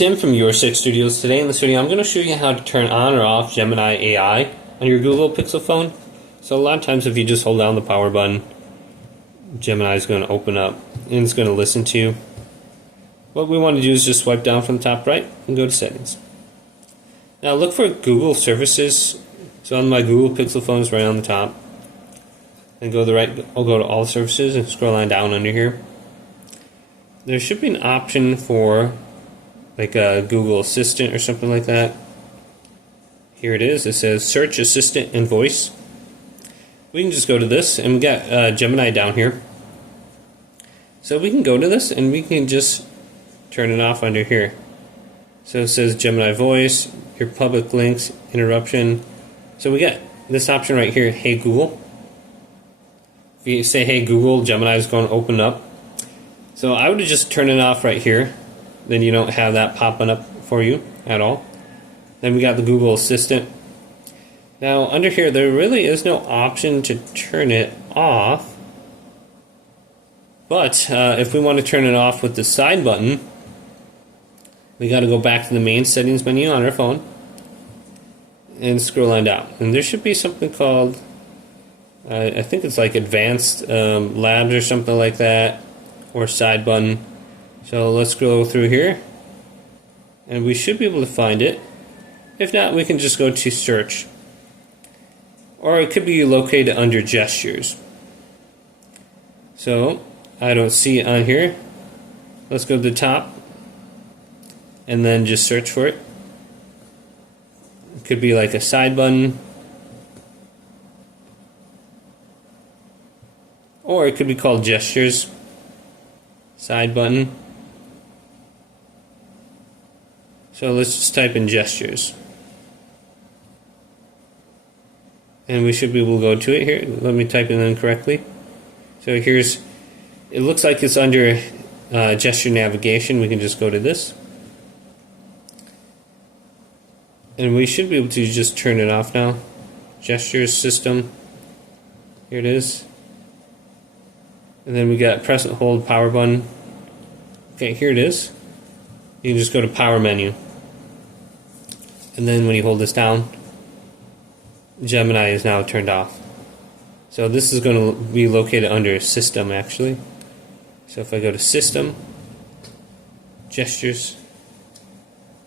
Tim from Your Six Studios. Today in this video I'm going to show you how to turn on or off Gemini AI on your Google Pixel phone. So a lot of times if you just hold down the power button, Gemini is going to open up and it's going to listen to you. What we want to do is just swipe down from the top right and go to settings. Now look for Google services. So on my Google Pixel phone is right on the top. And go to the right, I'll go to all services and scroll on down under here. There should be an option for like a Google Assistant or something like that. Here it is. It says Search Assistant and Voice. We can just go to this, and we got Gemini down here. So we can go to this, and we can just turn it off under here. So it says Gemini Voice, your public links, interruption. So we got this option right here, Hey Google. If you say Hey Google, Gemini is going to open up. So I would just turn it off right here. Then you don't have that popping up for you at all. Then we got the Google Assistant. Now under here there really is no option to turn it off. But if we want to turn it off with the side button, we got to go back to the main settings menu on our phone and scroll on down. And there should be something called, I think it's like Advanced Labs or something like that, or side button. So let's scroll through here, and we should be able to find it. If not, we can just go to search, or it could be located under gestures. So I don't see it on here. Let's go to the top and then just search for it. It could be like a side button, or it could be called gestures, side button. So let's just type in gestures. And we should be able to go to it here. Let me type it in correctly. So here's, it looks like it's under gesture navigation. We can just go to this. And we should be able to just turn it off now. Gestures system. Here it is. And then we got press and hold power button. Okay, here it is. You can just go to power menu. And then when you hold this down, Gemini is now turned off. So this is going to be located under System actually. So if I go to System, Gestures,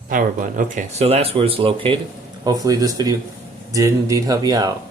Power button. Okay, so that's where it's located. Hopefully this video did indeed help you out.